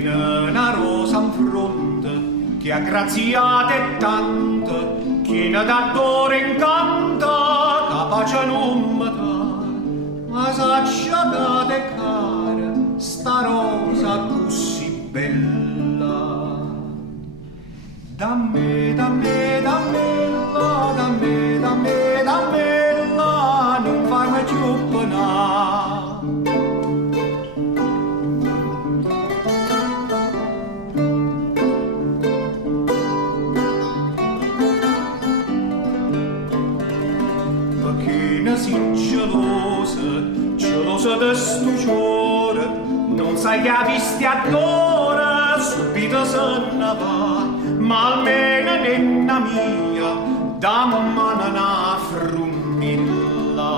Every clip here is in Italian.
tiene una rosa in fronte che aggraziata è tanta, piena d'ardore e incanto, capace non mi dà, ma s'acciacata e cara, sta rosa così bella. Dammi, dammi, dammella, dammi, dammi, dammella, non farmi più penare. Si gelosa de sto cuore, non sai che ha visti adora, subito se ne va, ma almeno nenna mia, dammi una frummilla.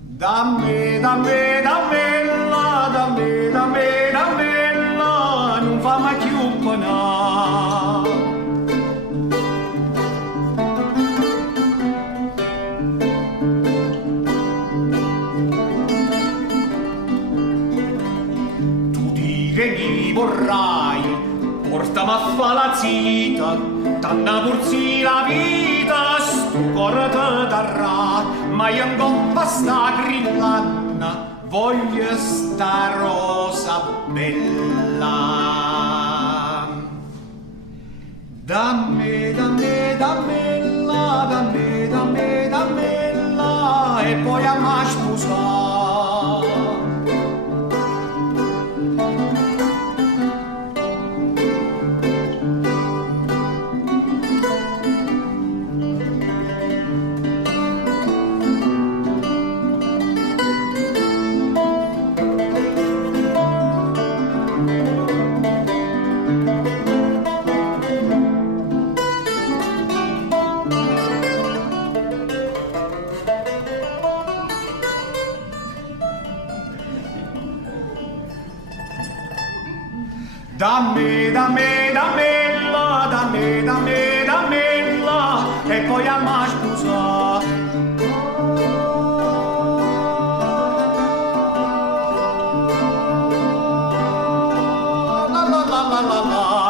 Dammi, dammi, dammella, dammi, dammi, dammella, non fa mai più penare. Vorrai, portami a fa la zita, t'anna porzi la vita, sto cuore te darà, ma io in coppa sta grillanna, voglio sta rosa bella. Dammi, dammi, dammella, dammi, dammi, dammella, e poi a me sposare. Dammi, dammi, dammella, dammi, dammi, dammella, e poi a me sposare. La la la la la la.